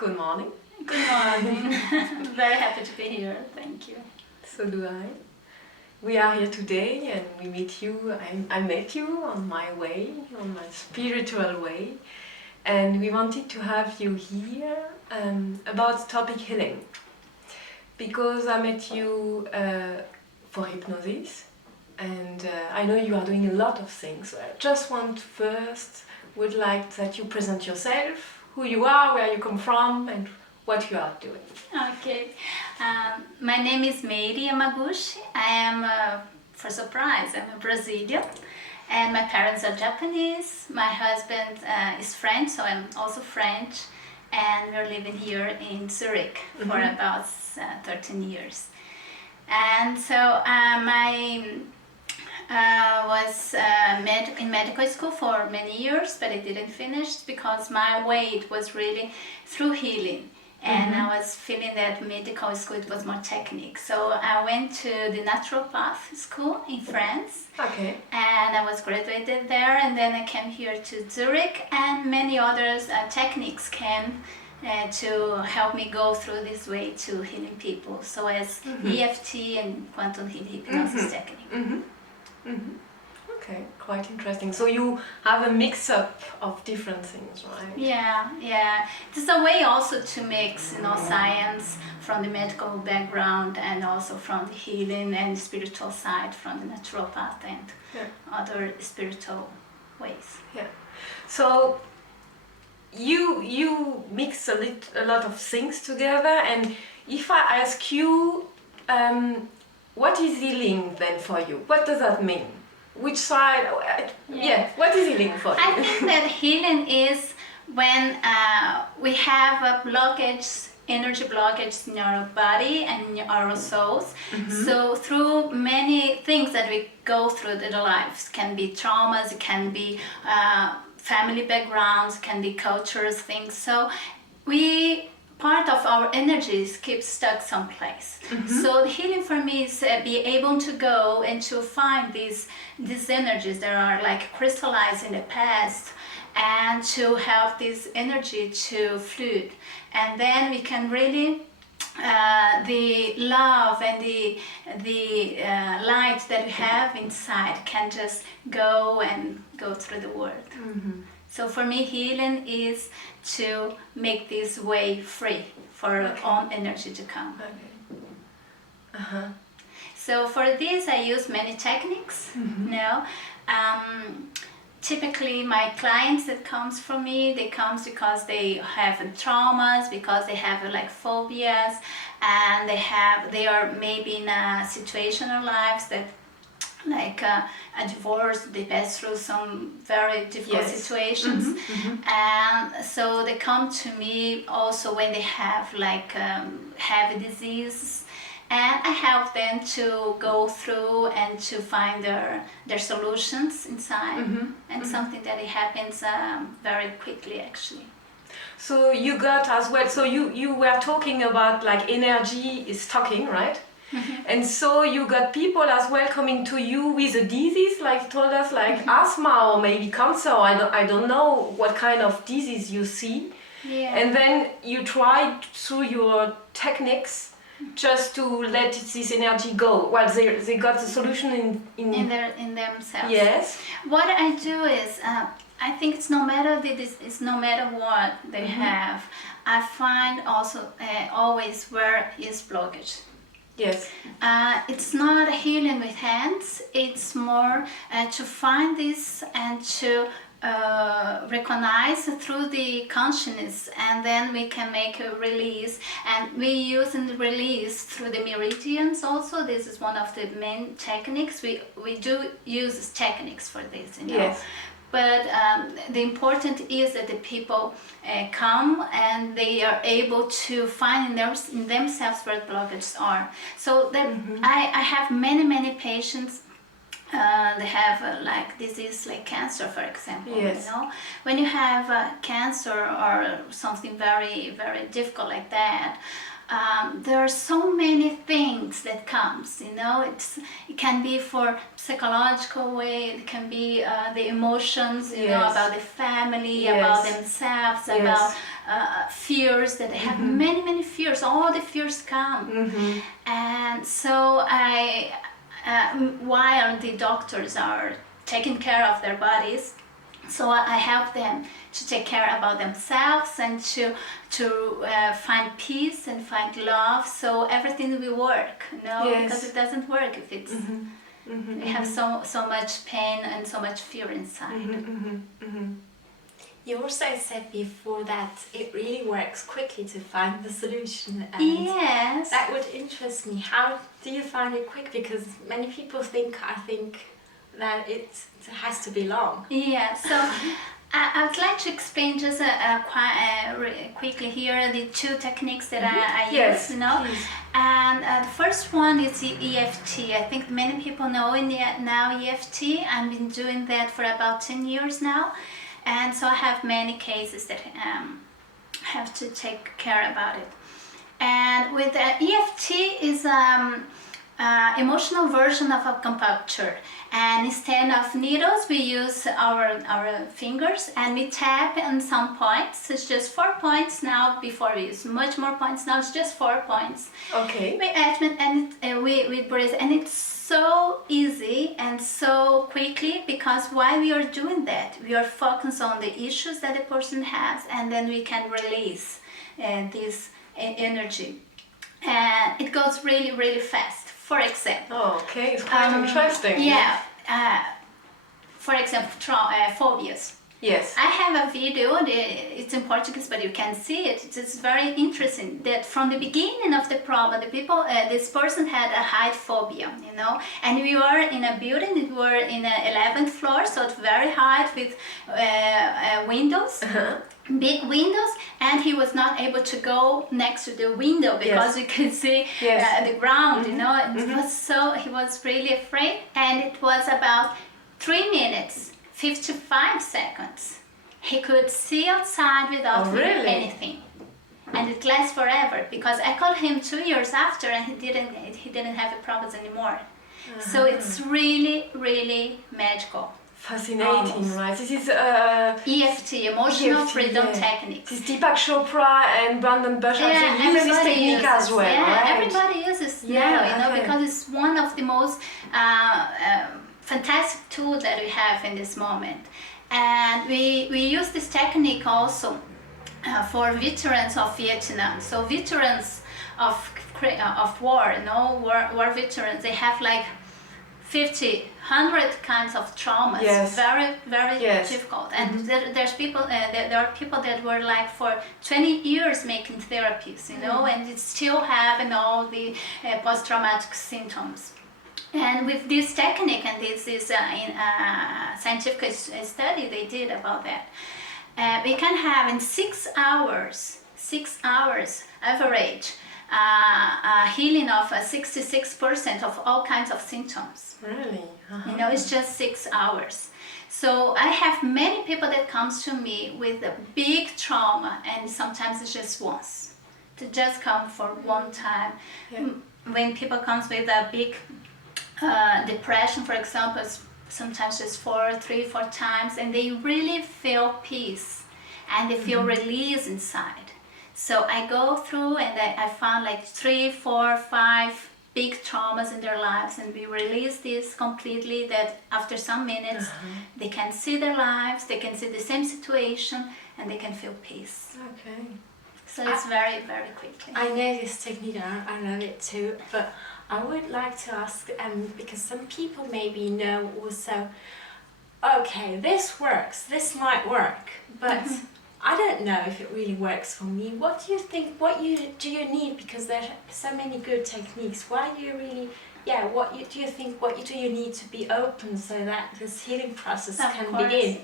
Good morning. Good morning. Very happy to be here. Thank you. So do I. We are here today and we meet you. I met you on my way, on my spiritual way. And we wanted to have you here about topic healing. Because I met you for Hypnosis. And I know you are doing a lot of things. So I just would like that you present yourself, who you are, where you come from, and what you are doing. Okay. My name is Meire Yamaguchi. I am, for surprise, I'm a Brazilian. And my parents are Japanese. My husband is French, so I'm also French. And we're living here in Zurich for about 13 years. And so I was in medical school for many years, but I didn't finish because my way was really through healing. And I was feeling that medical school it was more technique. So I went to the naturopath school in France. Okay. And I was graduated there, and then I came here to Zurich, and many others techniques came to help me go through this way to healing people. So as EFT and quantum healing hypnosis technique. Okay, quite interesting. So you have a mix-up of different things, right? Yeah. It's a way also to mix, science from the medical background and also from the healing and spiritual side from the naturopath and other spiritual ways. Yeah. So you mix a lot of things together, and if I ask you, what is healing then for you? What does that mean? Which side? What is healing for you? I think that healing is when we have a blockage, energy blockage in our body and in our souls. So through many things that we go through in our lives, can be traumas, it can be family backgrounds, can be cultures, things. So part of our energies keep stuck someplace. So the healing for me is be able to go and to find these energies that are like crystallized in the past, and to have this energy to fluid, and then we can really the love and the light that we have inside can just go through the world. So for me, healing is to make this way free for our own energy to come. So for this, I use many techniques. Typically, my clients that comes from me, they come because they have traumas, because they have like phobias, and they are maybe in a situation in their lives that like a divorce, they pass through some very difficult situations, and so they come to me also when they have like heavy diseases, and I help them to go through and to find their solutions inside, and something that it happens very quickly actually. So you got as well, so you were talking about like energy is talking, right? And so you got people as well coming to you with a disease, like you told us, like asthma or maybe cancer. I don't know what kind of disease you see. And then you tried through your techniques just to let this energy go. Well, they got the solution in themselves. Yes. What I do is I think it's no matter what they have. I find also always where is blockage. Yes. It's not a healing with hands, it's more to find this and to recognize through the consciousness, and then we can make a release, and we use the release through the meridians also. This is one of the main techniques. We do use techniques for this, Yes. But the important is that the people come and they are able to find in themselves where blockages are. So that I have many patients. They have like disease like cancer, for example. Yes. When you have cancer or something very difficult like that, there are so many things that comes, you know. It can be for psychological way, it can be the emotions, you know, about the family, about themselves, about fears, that they have many fears. All the fears come. And so while the doctors are taking care of their bodies, so I help them to take care about themselves and to find peace and find love, so everything will work, you know, because it doesn't work if it's we have so much pain and so much fear inside. You also said before that it really works quickly to find the solution, and Yes, that would interest me. How do you find it quick? Because many people think that it has to be long. yeah. So I would like to explain just quickly here the two techniques that I use, you know. Please. And the first one is the EFT. I think many people know now EFT. I've been doing that for about 10 years now. And so I have many cases that have to take care about it. And with EFT is emotional version of acupuncture, and instead of needles we use our fingers, and we tap on some points. It's just 4 points now. Before we use much more points, now it's just 4 points. Okay. We attach and we breathe, and it's so easy and so quickly, because while we are doing that, we are focused on the issues that the person has, and then we can release this energy, and it goes really fast. For example, Okay, it's quite interesting. Yeah. For example, phobias. Yes. I have a video, it's in Portuguese, but you can see it. It's very interesting that from the beginning of the problem, this person had a height phobia, you know, and we were in a building, we were in the 11th floor, so it's very high with windows. Big windows, and he was not able to go next to the window because you could see the ground, you know. It was so, he was really afraid, and it was about 3 minutes 55 seconds he could see outside without feeling anything, and it lasts forever, because I called him 2 years after, and he didn't have the problems anymore. So it's really magical. Fascinating, right? This is EFT, emotional EFT, freedom technique. This is Deepak Chopra and Brandon Bush also use this technique as well, right? Everybody uses now, you know, because it's one of the most fantastic tools that we have in this moment. And we use this technique also for veterans of Vietnam. So veterans of war, you know, war veterans, they have like 50, 100 kinds of traumas. Very difficult. And there's people, there are people that were like for 20 years making therapies, you know, and it still having all the post-traumatic symptoms. And with this technique, and this is in scientific study they did about that, we can have in 6 hours average healing of 66% of all kinds of symptoms. Really? You know, it's just 6 hours. So I have many people that comes to me with a big trauma, and sometimes it's just once. To just come for one time. When people comes with a big depression, for example, sometimes just 3, 4 times, and they really feel peace and they feel release inside. So I go through and I found like 3, 4, 5 big traumas in their lives, and we release this completely, that after some minutes they can see their lives, they can see the same situation, and they can feel peace. Okay. So it's very quickly. I know this technique, I love it too, but I would like to ask, because some people maybe know also, okay, this works, this might work, but I don't know if it really works for me. What do you think, do you need, because there's so many good techniques, why do you really, do you need to be open so that this healing process can begin?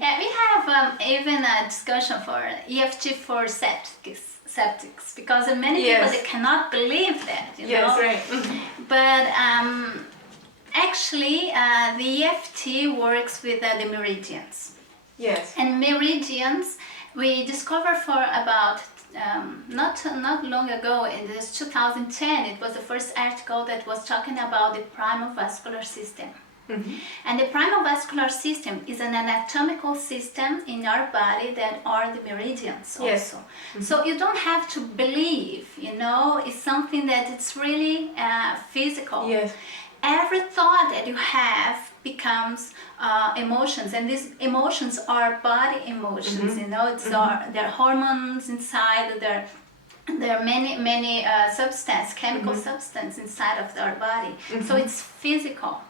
Yeah, we have even a discussion for EFT for septics, because many people they cannot believe that, you know. Right. But actually, the EFT works with the meridians. Yes. And meridians, we discovered for about not long ago, in this 2010, it was the first article that was talking about the primal vascular system. And the primal vascular system is an anatomical system in our body that are the meridians also. So you don't have to believe, it's something that it's really physical. Every thought that you have becomes emotions, and these emotions are body emotions. It's there are hormones inside. There are many chemical substance inside of our body. So it's physical.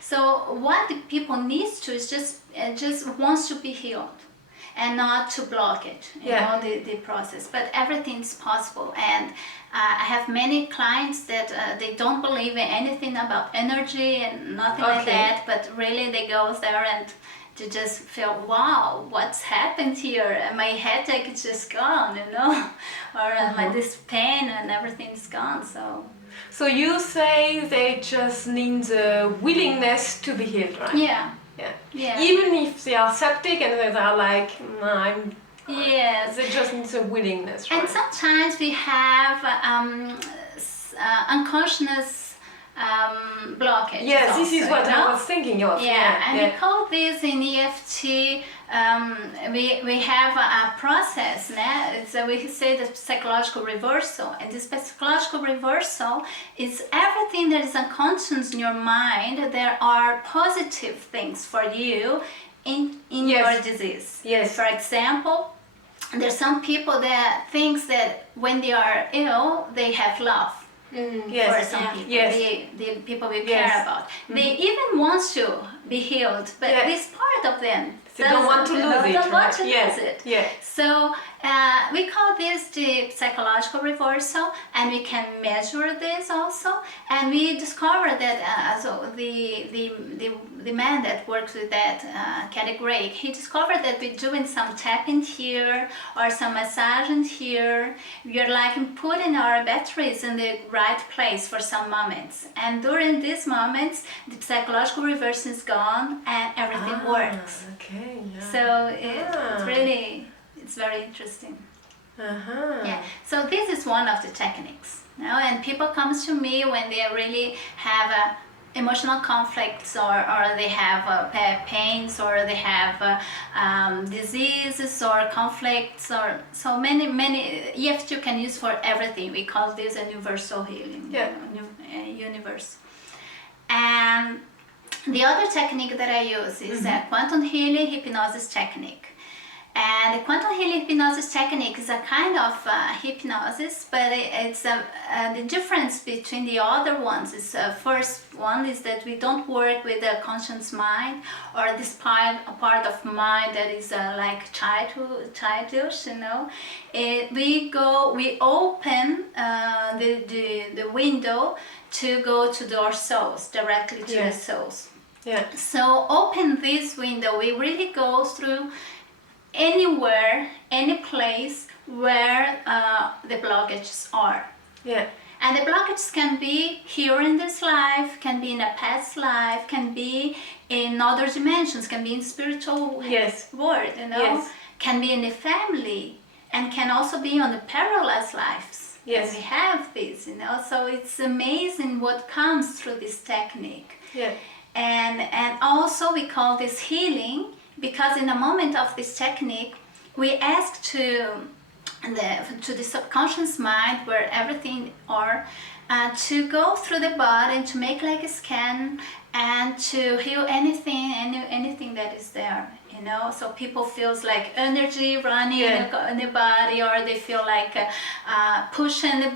So what the people needs to is just wants to be healed, and not to block it, the process. But everything's possible. And I have many clients that they don't believe in anything about energy and nothing like that, but really they go there and to just feel, wow, what's happened here? My headache is just gone, or this pain and everything's gone. So you say they just need the willingness to be healed, right? Yeah. Even if they are septic and they are like, Yes. They just need the willingness, right? And sometimes we have unconscious blockage. Yes, this is what I was thinking of. We call this in EFT, we have a process, so we say the psychological reversal. And this psychological reversal is everything that is unconscious in your mind. There are positive things for you in your disease. For example, there's some people that thinks that when they are ill, they have love. For some people, the people we care about. They even want to be healed, but this part of them don't want to lose it. So we call this the psychological reversal, and we can measure this also. And we discovered that the man that works with that, Kelly Gray, he discovered that we're doing some tapping here or some massaging here. We are like putting our batteries in the right place for some moments. And during these moments, the psychological reversal is gone and everything works. So it's really, it's very interesting. So this is one of the techniques. And people comes to me when they really have emotional conflicts, or they have pains, or they have diseases or conflicts, or so many EFT you can use for everything. We call this a universal healing universe. And the other technique that I use is a quantum healing hypnosis technique. And the quantum healing hypnosis technique is a kind of hypnosis, but it's the difference between the other ones is first one is that we don't work with the conscious mind, or this part of mind that is like childish, we open the window to go to our souls, directly to the souls. So open this window, we really go through anywhere, any place where the blockages are. And the blockages can be here in this life, can be in a past life, can be in other dimensions, can be in spiritual world, can be in the family, and can also be on the parallel lives. And we have this, so it's amazing what comes through this technique. And also we call this healing, because in a moment of this technique, we ask to the subconscious mind, where everything are, to go through the body and to make like a scan and to heal anything that is there. So people feels like energy running in the body, or they feel like pushing the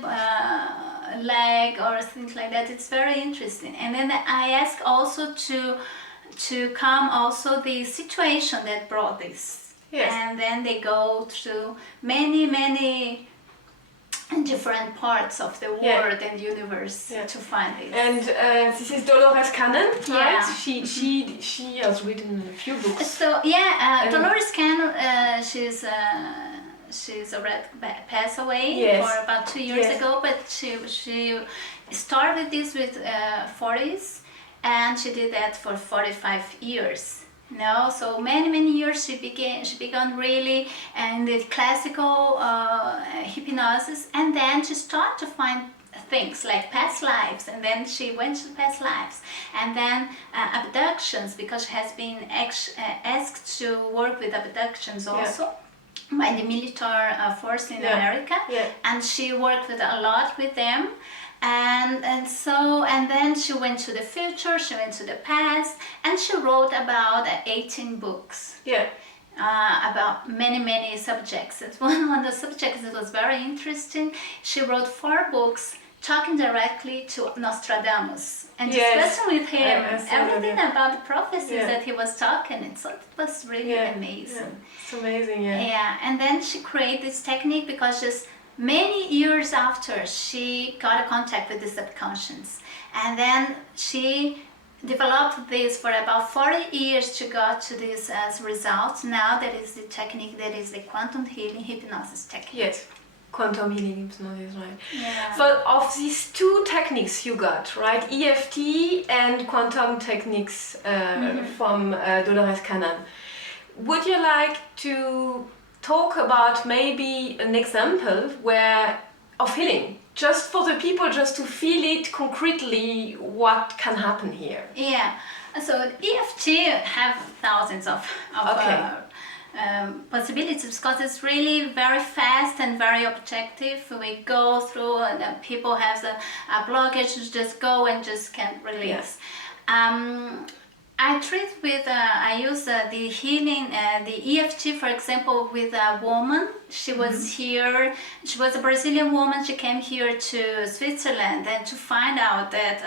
leg or things like that. It's very interesting. And then I ask also to come also the situation that brought this. And then they go through many different parts of the world and universe to find this. And this is Dolores Cannon, right? She has written a few books. So Dolores Cannon, she's already passed away for about 2 years ago, but she started this with 40s, and she did that for 45 years. You know, so many years she began really in the classical hypnosis, and then she started to find things like past lives, and then she went to past lives, and then abductions, because she has been asked to work with abductions also by the military force in America, and she worked with a lot with them. And then she went to the future, she went to the past, and she wrote about 18 books. About many subjects. It's one of the subjects that was very interesting. She wrote 4 books talking directly to Nostradamus and discussing with him everything about the prophecies that he was talking. It was really amazing. It's amazing, and then she created this technique because just many years after she got a contact with the subconscious, and then she developed this for about 40 years to get to this as results. Now that is the technique that is the quantum healing hypnosis technique. Yes, quantum healing hypnosis, right? Yeah. So of these 2 techniques you got, right? EFT and quantum techniques from Dolores Cannon. Would you like to talk about maybe an example of healing, just for the people, just to feel it concretely what can happen here? Yeah, so EFT have thousands of possibilities, because it's really very fast and very objective. We go through and people have a blockage, just go and just can't release. I treat with, I use the healing, the EFT, for example, with a woman. She was here, she was a Brazilian woman. She came here to Switzerland and to find out that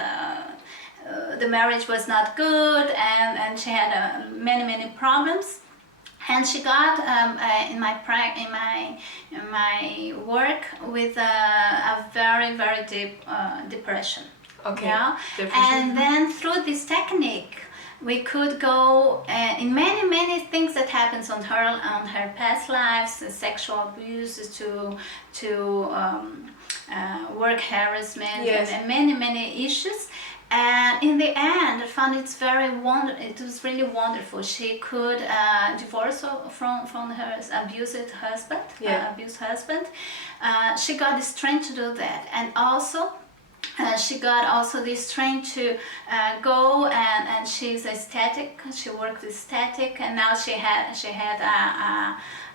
the marriage was not good, and she had many problems. And she got in my work with a very deep depression. And then through this technique, we could go in many things that happens on her past lives, sexual abuse to work harassment, and many issues. And in the end, I found it was really wonderful. She could divorce from her abused husband. She got the strength to do that, and also she got also the strength to go and she's aesthetic. She worked with aesthetic, and now she had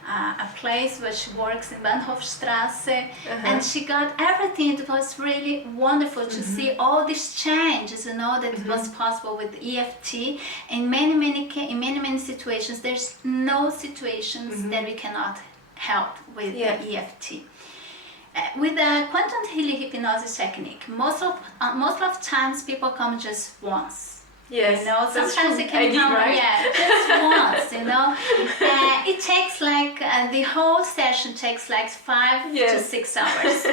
a place where she works in Bahnhofstrasse, and she got everything. It was really wonderful to see all these changes, that it was possible with EFT. In many situations, there's no situations that we cannot help with the EFT. With the quantum healing hypnosis technique, most of times people come just once. Yes, sometimes they can come, just once. It takes like the whole session takes like 5 to 6 hours.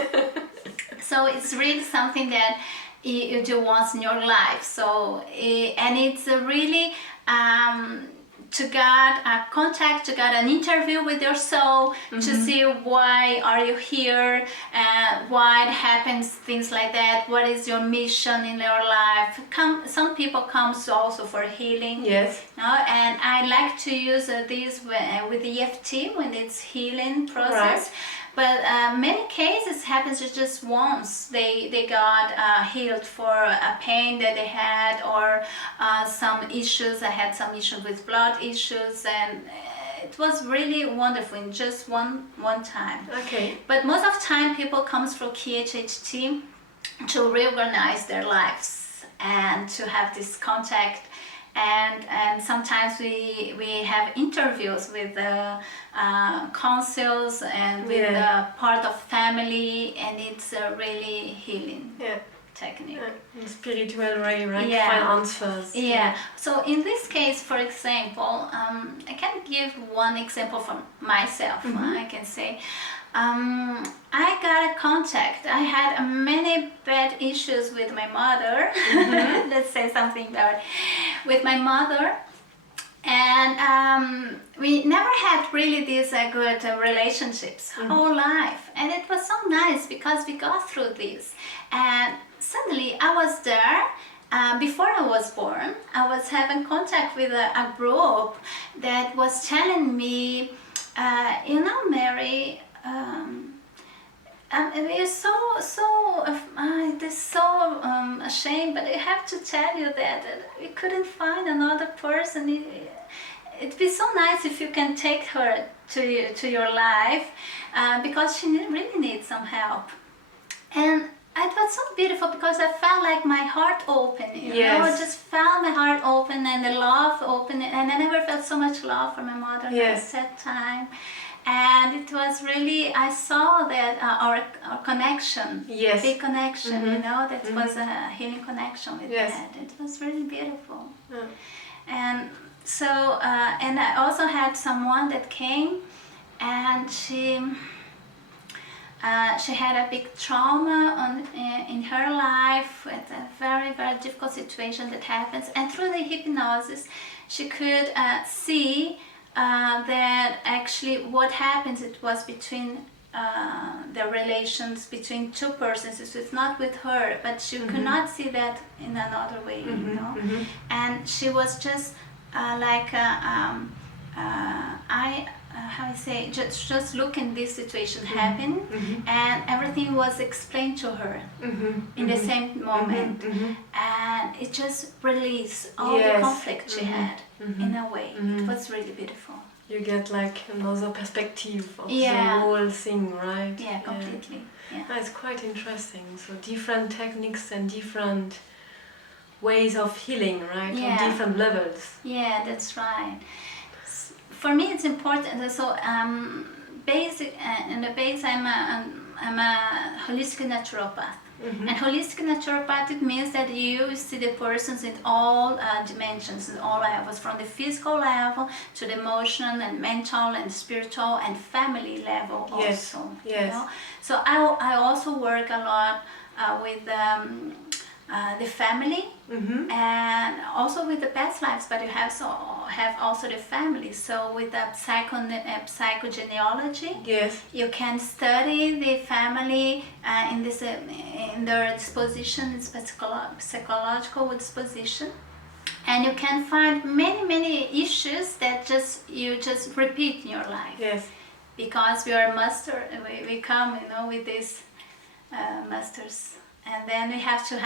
So it's really something that you do once in your life. So and it's really to get a contact, to get an interview with your soul, to see why are you here, why it happens, things like that. What is your mission in your life? Some people come also for healing. Yes. And I like to use this with the EFT when it's healing process. Right. But many cases happens just once. They got healed for a pain that they had, or some issues. I had some issues with blood issues, and it was really wonderful in just one time. Okay. But most of the time, people comes for KHHT to reorganize their lives and to have this contact. And sometimes we have interviews with the councils and with the part of family, and it's a really healing technique. Spiritual way, right? Find answers. So in this case, for example, I can give one example from myself. I can say I got a contact. I had many bad issues with my mother. Let's say something about it. With my mother, and we never had really these good relationships whole life, and it was so nice because we got through this, and suddenly I was there, before I was born, I was having contact with a group that was telling me, Mary, we're so ashamed, but I have to tell you that we couldn't find another person. It'd be so nice if you can take her to your life, because she really needs some help. And it was so beautiful because I felt like my heart open, you know, I just felt my heart open and the love open, and I never felt so much love for my mother at that time. And it was really, I saw that our connection, big connection, you know, that was a healing connection with that. It was really beautiful. And so, and I also had someone that came, and she had a big trauma in her life, with a very, very difficult situation that happens. And through the hypnosis, she could see that actually what happens, it was between the relations between two persons. It was not with her, but she could not see that in another way, you know. And she was just just looking this situation happen, and everything was explained to her in the same moment, and it just released all the conflict she had in a way. It was really beautiful. You get like another perspective of the whole thing, right? Yeah, completely. It's quite interesting. So different techniques and different ways of healing, right? On different levels. Yeah, that's right. For me, it's important. So, in the base, I'm a holistic naturopath. And holistic naturopathic means that you see the persons in all dimensions, in all levels, from the physical level to the emotional and mental and spiritual and family level also. You know? So I also work a lot with the family, and also with the past lives, but you have also the family. So with the psychogenealogy, you can study the family in their disposition, psychological disposition, and you can find many issues that you just repeat in your life. Because we are master, we come, you know, with these masters. And then we have to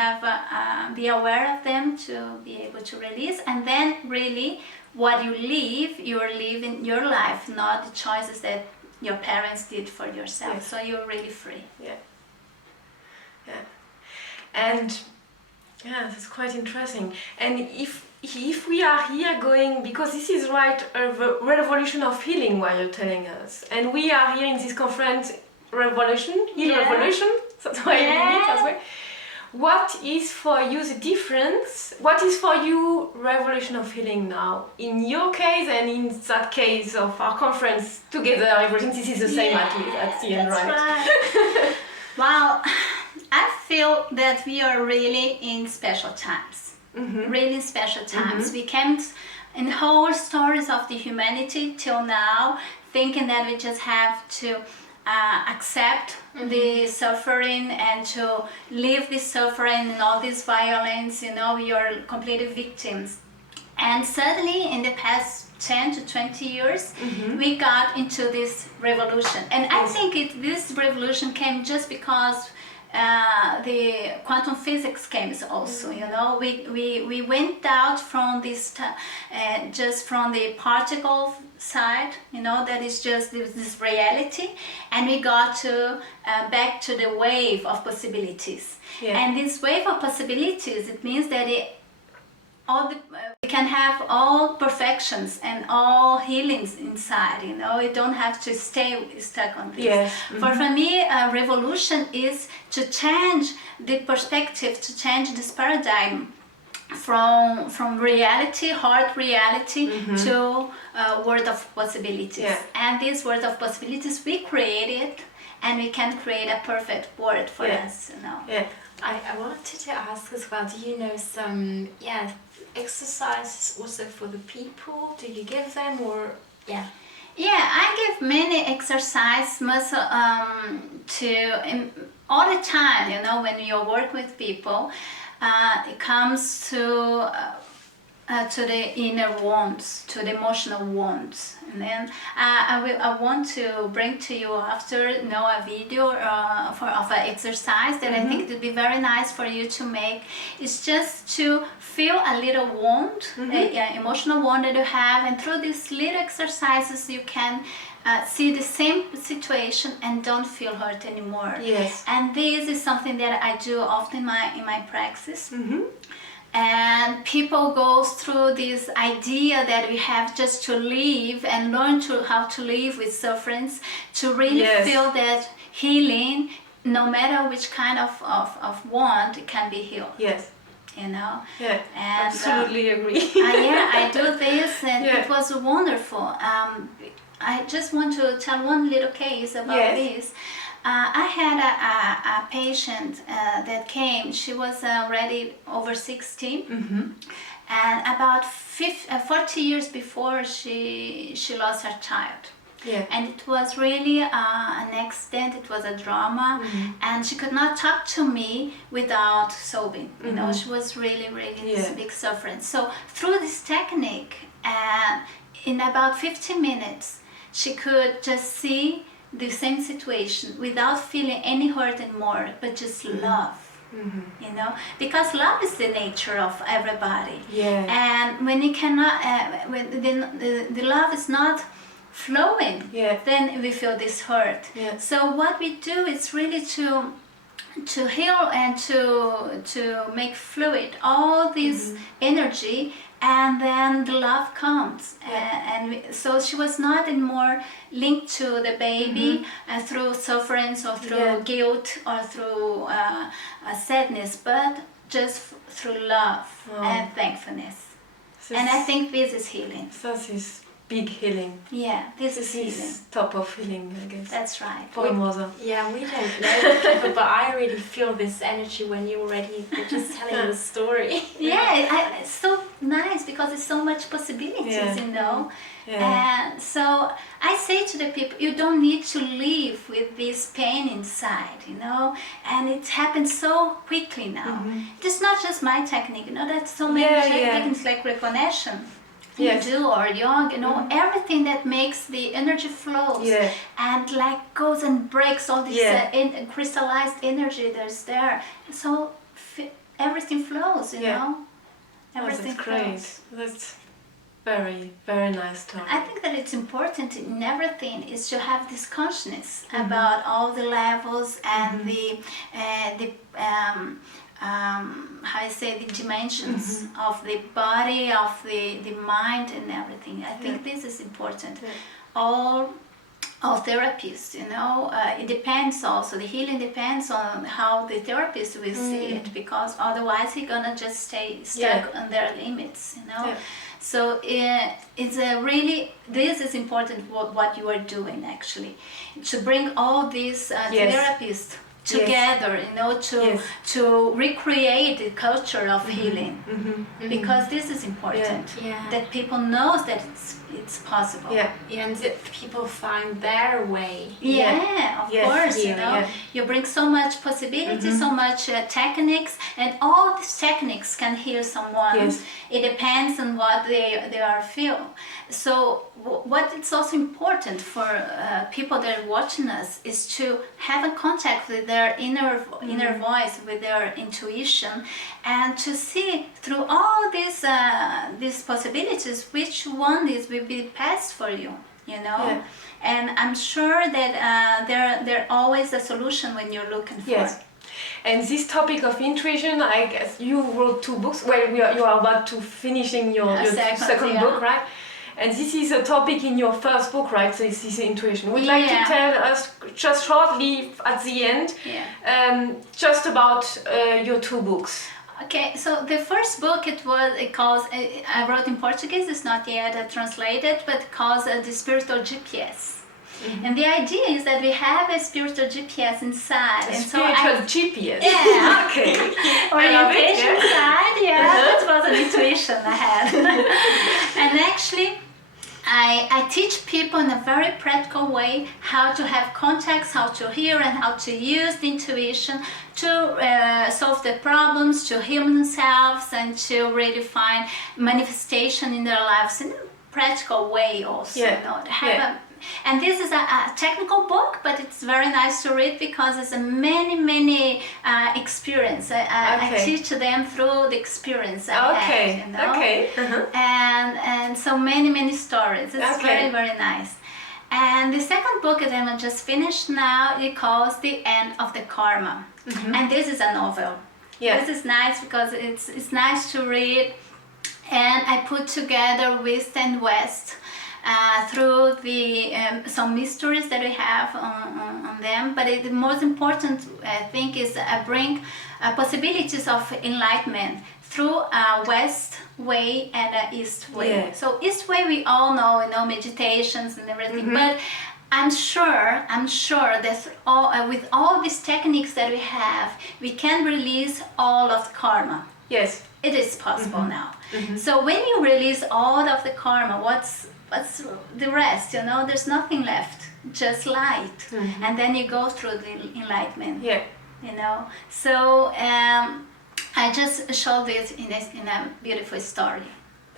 be aware of them to be able to release. And then really what you live, you're living your life, not the choices that your parents did for yourself. So you're really free. And that's quite interesting. And if we are here going, because this is a revolution of healing, what you're telling us, and we are here in this conference, revolution. That's why we meet as well. What is for you the difference? What is for you revolution of healing now? In your case and in that case of our conference together, everything, this is the same at the end, right? Wow, I feel that we are really in special times. Really special times. We came in whole stories of the humanity till now, thinking that we just have to accept the suffering and to live this suffering and all this violence, you know, we are completely victims. And suddenly in the past 10 to 20 years, we got into this revolution. And I think this revolution came just because the quantum physics came also, you know, we went out from this, just from the particle side, you know, that is just this reality, and we got to back to the wave of possibilities. And this wave of possibilities, it means that we can have all perfections and all healings inside, you know, you don't have to stay stuck on this. For me, revolution is to change the perspective, to change this paradigm from reality, hard reality, to world of possibilities. And this world of possibilities we created, and we can create a perfect world for us, you know. I wanted to ask as well, do you know some exercises also for the people? Do you give them, or I give many exercises all the time, you know, when you work with people. it comes to the inner wounds, to the emotional wounds. And then I want to bring to you after a video of an exercise that I think it would be very nice for you to make. It's just to feel a little wound, emotional wound that you have, and through these little exercises you can see the same situation and don't feel hurt anymore. Yes. And this is something that I do often in my praxis. And people go through this idea that we have just to live and learn how to live with sufferings, to really feel that healing, no matter which kind of wound, it can be healed. Yes. Yeah, and, absolutely agree. I do this, and it was wonderful. I just want to tell one little case about this. I had a patient that came. She was already over 60, and about 40 years before she lost her child. Yeah. And it was really an accident, it was a drama, and she could not talk to me without sobbing. You know, she was really in this big suffering. So through this technique, in about 15 minutes, she could just see the same situation without feeling any hurt anymore, but just love. You know, because love is the nature of everybody. Yeah. And when you cannot, when the love is not flowing, then we feel this hurt. Yeah. So what we do is really to heal and to make fluid all this energy, and then the love comes. So she was not anymore linked to the baby through sufferings or through guilt or through sadness, but just through love and thankfulness. And I think this is healing. That is big healing. Yeah, this is healing. Is top of healing, I guess. That's right. For a mother. Yeah, we don't know, but I really feel this energy when you already were just telling the story. Yeah, it's so nice because it's so much possibilities, you know. Yeah. And so I say to the people, you don't need to live with this pain inside, you know, and it happens so quickly now. It's not just my technique, you know, that's so many techniques like recognition. You do, or yoga, you know, everything that makes the energy flows and like goes and breaks all this crystallized energy that's there. So everything flows, you know. Everything that's great. flows. That's very nice story. I think that it's important in everything is to have this consciousness about all the levels and the how I say, the dimensions of the body, of the mind and everything. I think this is important. All therapists, you know, it depends also, the healing depends on how the therapist will see it, because otherwise he's gonna just stay stuck on their limits, you know. So it's this is important what you are doing actually, to bring all these therapists together, you know, to recreate the culture of healing, because this is important, that people knows that it's possible. And that people find their way. Of course, you know, you bring so much possibility, so much techniques, and all these techniques can heal someone. It depends on what they are feel. So what it's also important for people that are watching us is to have a contact with their inner voice, with their intuition, and to see through all these possibilities which one will be best for you, you know. And I'm sure that there always a solution when you're looking for. And this topic of intuition, I guess you wrote 2 books. Well, you are about to finishing your second book, right? And this is a topic in your first book, right? So this is intuition. Would you like to tell us just shortly at the end, just about your 2 books? Okay, so the first book I wrote in Portuguese. It's not yet translated, but it calls the Spiritual GPS. And the idea is that we have a spiritual GPS inside. Spiritual GPS. Yeah. Okay. Orientation side. That was an intuition I had. And actually, I teach people in a very practical way how to have contacts, how to hear, and how to use the intuition to solve the problems, to heal themselves, and to really find manifestation in their lives in a practical way also. Yeah. You know, to have and this is a technical book, but it's very nice to read because it's a many experience. I teach them through the experience I had, you know? Okay. And so many stories. It's very nice. And the second book that I just finished now, it calls The End of the Karma. And this is a novel. This is nice because it's nice to read, and I put together East and West through the some mysteries that we have on them. But the most important thing is bring possibilities of enlightenment through a West way and a East way. So East way we all know, you know, meditations and everything, but I'm sure that with all these techniques that we have, we can release all of the karma. Yes. It is possible now. So when you release all of the karma, what's the rest? You know, there's nothing left, just light. And then you go through the enlightenment. You know, so I just showed this in a beautiful story.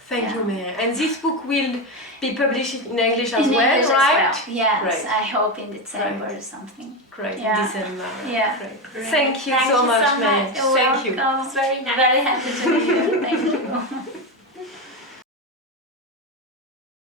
Thank you, Meire. And this book will be published in English as in well, English right? As well. Yes, Right. I hope in December or something. Great, Yeah. December. Yeah. Great. Thank you so much, Meire. You're Thank you. welcome. It's very nice. Very happy to be here. Thank you.